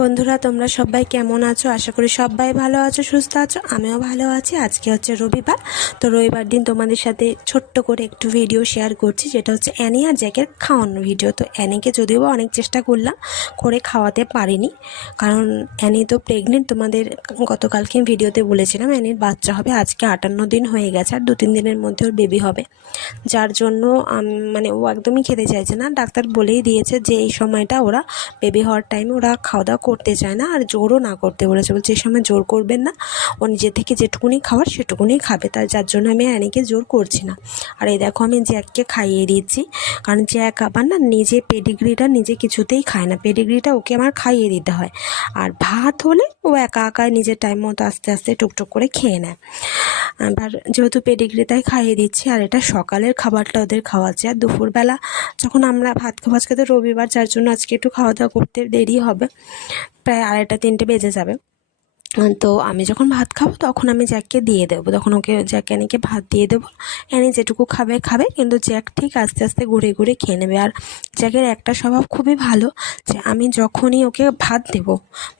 বন্ধুরা তোমরা সবাই কেমন আছো? আশা করি সবাই ভালো আছো, সুস্থ আছো। আমিও ভালো আছি। আজকে হচ্ছে রবিবার, তো রবিবার দিন তোমাদের সাথে ছোট্ট করে একটু ভিডিও শেয়ার করছি, যেটা হচ্ছে অ্যানি আর জ্যাকের খাওয়ানোর ভিডিও। তো অ্যানিকে যদিও অনেক চেষ্টা করলাম, করে খাওয়াতে পারিনি, কারণ অ্যানি তো প্রেগনেন্ট। তোমাদের গতকালকে ভিডিওতে বলেছিলাম অ্যানির বাচ্চা হবে, আজকে 58 দিন হয়ে গেছে, আর 2-3 দিনের মধ্যে ওর বেবি হবে। যার জন্য মানে ও একদমই খেতে চাইছে না। ডাক্তার বলেই দিয়েছে যে এই সময়টা ওরা বেবি হওয়ার টাইমে ওরা খাওয়া দাওয়া করতে চায় না, আর জোরও না করতে বলেছে। বলছে এই সময় জোর করবেন না, ও নিজে থেকে যেটুকুনি খাওয়ার সেটুকুনি খাবে। যার জন্য আমি অ্যানিকে জোর করছি না। আর এই দেখো আমি জ্যাককে খাইয়ে দিচ্ছি, কারণ জ্যাক আবার না নিজে পেডিগ্রিটা নিজে কিছুতেই খায় না, পেডিগ্রিটা ওকে আমার খাইয়ে দিতে হয়। আর ভাত হলে ও একা একা নিজের টাইম মতো আস্তে আস্তে টুকটুক করে খেয়ে নেয়। এবার যেহেতু পেডিগ্রি তাই খাইয়ে দিচ্ছি, আর এটা সকালের খাবারটা ওদের খাওয়াচ্ছে। আর দুপুরবেলা যখন আমরা ভাত খাওয়া, আজকে তো রবিবার, যার জন্য আজকে একটু খাওয়া দাওয়া করতে দেরি হবে, প্রায় 2:30-3টে বেজে যাবে। তো আমি যখন ভাত খাবো তখন আমি জ্যাককে দিয়ে দেবো, তখন ওকে অ্যানিকে ভাত দিয়ে দেবো। অ্যানি যেটুকু খাবে খাবে, কিন্তু জ্যাক ঠিক আস্তে আস্তে ঘুরে ঘুরে খেয়ে নেবে। আর জ্যাকের একটা স্বভাব খুবই ভালো, যে আমি যখনই ওকে ভাত দেবো,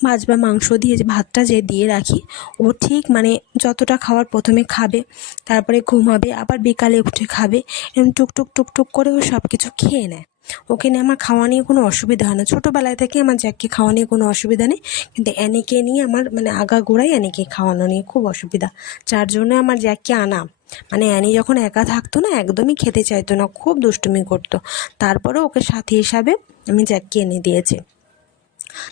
মাছ বা মাংস দিয়ে যে ভাতটা যে দিয়ে রাখি, ও ঠিক মানে যতটা খাওয়ার প্রথমে খাবে, তারপরে ঘুমাবে, আবার বিকালে উঠে খাবে, এরকম টুকটুক টুকটুক করে ও সব কিছু খেয়ে নেয়। ওকে নিয়ে আমার খাওয়া নিয়ে কোনো অসুবিধা হয় না, ছোটোবেলায় থেকে আমার জ্যাককে খাওয়া নিয়ে কোনো অসুবিধা নেই। কিন্তু অ্যানিকে নিয়ে আমার মানে আগাগোড়াই অ্যানিকে খাওয়ানো নিয়ে খুব অসুবিধা, যার জন্য আমার জ্যাককে আনা। মানে অ্যানি যখন একা থাকতো না, একদমই খেতে চাইতো না, খুব দুষ্টুমি করতো। তারপরে ওকে সাথী হিসাবে আমি জ্যাককে এনে দিয়েছি।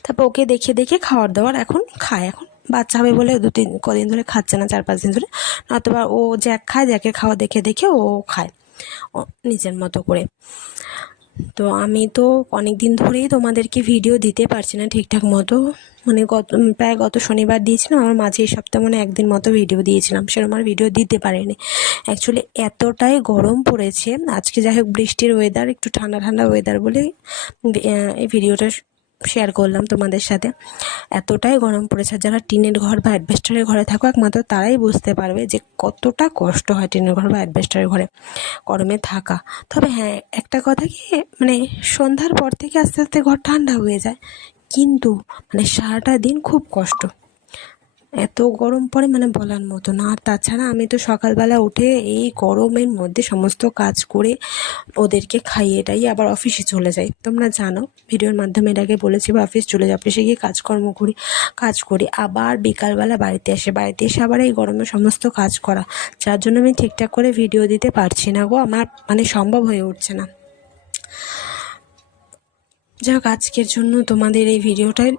তারপর ওকে দেখে দেখে খাওয়ার দাওয়ার এখন খায়। এখন বাচ্চা হবে বলে কদিন ধরে খাচ্ছে না, 4-5 দিন ধরে। নতুবা ও জ্যাক খায়, জ্যাকের খাওয়া দেখে দেখে ও খায় ও নিজের মতো করে। তো আমি তো অনেক দিন ধরেই তোমাদেরকে ভিডিও দিতে পারছি না ঠিকঠাক মতো, মানে প্রায় গত শনিবার দিয়েছিলাম, আমার মাঝে এই সপ্তাহে মানে একদিন মতো ভিডিও দিয়েছিলাম, সেরকম আর ভিডিও দিতে পারিনি। অ্যাকচুয়ালি এতটাই গরম পড়েছে আজকে, যাই হোক বৃষ্টির ওয়েদার, একটু ঠান্ডা ঠান্ডা ওয়েদার বলে এই ভিডিওটা শেয়ার করলাম তোমাদের সাথে। এতটাই গরম পড়েছে, যারা টিনের ঘর বা অ্যাডভেস্টারের ঘরে থাকো একমাত্র তারাই বুঝতে পারবে যে কতটা কষ্ট হয় টিনের ঘর বা অ্যাডভেস্টারের ঘরে গরমে থাকা। তবে হ্যাঁ, একটা কথা কি, মানে সন্ধ্যার পর থেকে আস্তে আস্তে ঘর ঠান্ডা হয়ে যায়, কিন্তু মানে সারাটা দিন খুব কষ্ট, এত গরম পড়ে মানে বলার মতো না। আর তাছাড়া আমি তো সকালবেলা উঠে এই গরমের মধ্যে সমস্ত কাজ করে ওদেরকে খাইয়ে টাইয়ে আবার অফিসে চলে যাই। তোমরা জানো, ভিডিওর মাধ্যমে এর আগে বলেছি, বা অফিস চলে যাই, অফিসে গিয়ে কাজ করি, আবার বিকালবেলা বাড়িতে এসে আবার এই গরমে সমস্ত কাজ করা, যার জন্য আমি ঠিকঠাক করে ভিডিও দিতে পারছি না গো, আমার মানে সম্ভব হয়ে উঠছে না। যাই হোক, আজকের জন্য তোমাদের এই ভিডিওটাই